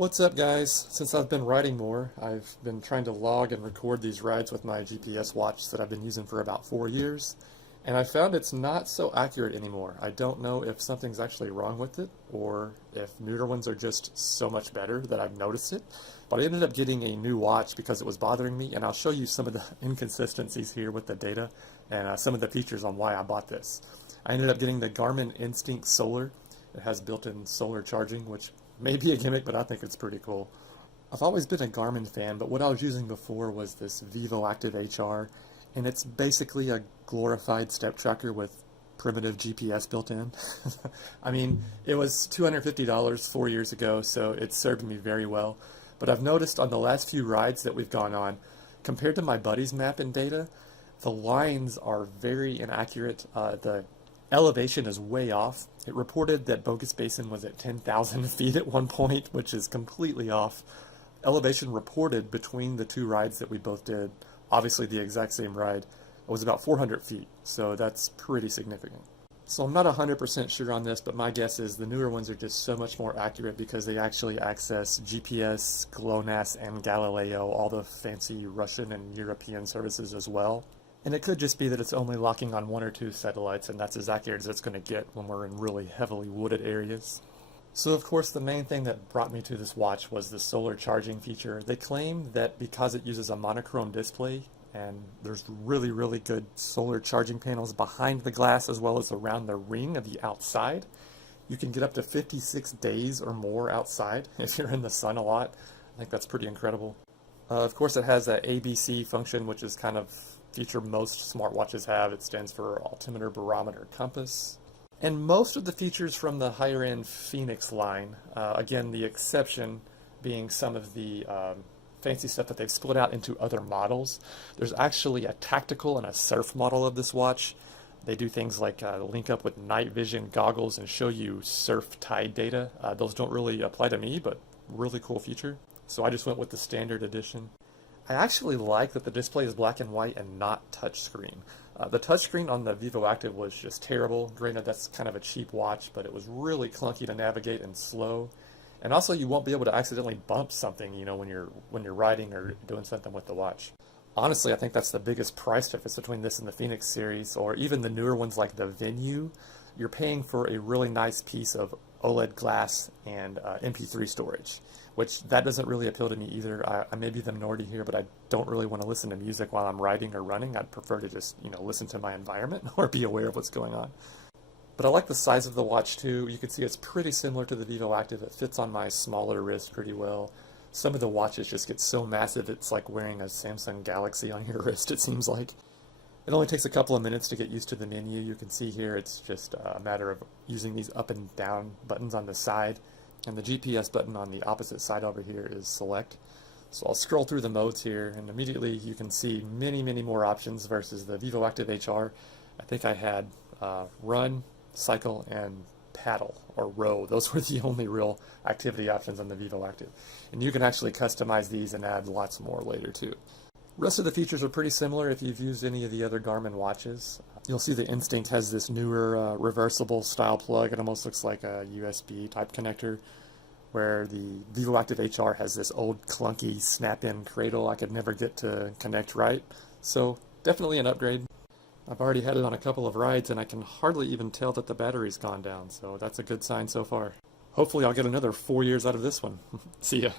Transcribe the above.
What's up, guys? Since I've been riding more, I've been trying to log and record these rides with my GPS watch that I've been using for about 4 years, and I found it's not so accurate anymore. I don't know if something's actually wrong with it, or if newer ones are just so much better that I've noticed it, but I ended up getting a new watch because it was bothering me, and I'll show you some of the inconsistencies here with the data, and some of the features on why I bought this. I ended up getting the Garmin Instinct Solar. It has built-in solar charging, which may be a gimmick, but I think it's pretty cool. I've always been a Garmin fan, but what I was using before was this Vivoactive HR, and it's basically a glorified step tracker with primitive GPS built in. I mean, it was $250 4 years ago, so it served me very well. But I've noticed on the last few rides that we've gone on, compared to my buddy's map and data, the lines are very inaccurate. The elevation is way off. It reported that Bogus Basin was at 10,000 feet at one point, which is completely off. Elevation reported between the two rides that we both did, obviously the exact same ride, was about 400 feet, so that's pretty significant. So I'm not 100% sure on this, but my guess is the newer ones are just so much more accurate because they actually access GPS, GLONASS, and Galileo, all the fancy Russian and European services as well. And it could just be that it's only locking on 1 or 2 satellites, and that's as accurate as it's going to get when we're in really heavily wooded areas. So of course the main thing that brought me to this watch was the solar charging feature. They claim that because it uses a monochrome display, and there's really good solar charging panels behind the glass as well as around the ring of the outside, you can get up to 56 days or more outside if you're in the sun a lot. I think that's pretty incredible. Of course it has that ABC function, which is kind of feature most smartwatches have. It stands for altimeter, barometer, compass. And most of the features from the higher end Phoenix line, again the exception being some of the fancy stuff that they've split out into other models. There's actually a tactical and a surf model of this watch. They do things like link up with night vision goggles and show you surf tide data. Those don't really apply to me, but really cool feature. So I just went with the standard edition. I actually like that the display is black and white and not touchscreen. The touchscreen on the Vivoactive was just terrible. Granted, that's kind of a cheap watch, but it was really clunky to navigate and slow. And also, you won't be able to accidentally bump something, you know, when you're riding or doing something with the watch. Honestly, I think that's the biggest price difference between this and the Phoenix series, or even the newer ones like the Venue. You're paying for a really nice piece of OLED glass and MP3 storage, which that doesn't really appeal to me either. I may be the minority here, but I don't really want to listen to music while I'm riding or running. I'd prefer to just, listen to my environment or be aware of what's going on. But I like the size of the watch too. You can see it's pretty similar to the Vivoactive. It fits on my smaller wrist pretty well. Some of the watches just get so massive it's like wearing a Samsung Galaxy on your wrist, it seems like. It only takes a couple of minutes to get used to the menu. You can see here it's just a matter of using these up and down buttons on the side, and the GPS button on the opposite side over here is select. So I'll scroll through the modes here, and immediately you can see many more options versus the Vivoactive HR. I think I had run, cycle, and paddle or row. Those were the only real activity options on the Vivoactive. And you can actually customize these and add lots more later too. Rest of the features are pretty similar if you've used any of the other Garmin watches. You'll see the Instinct has this newer reversible style plug. It almost looks like a USB type connector, where the Vivoactive HR has this old clunky snap-in cradle I could never get to connect right. So definitely an upgrade. I've already had it on a couple of rides and I can hardly even tell that the battery's gone down, so that's a good sign so far. Hopefully I'll get another 4 years out of this one. See ya.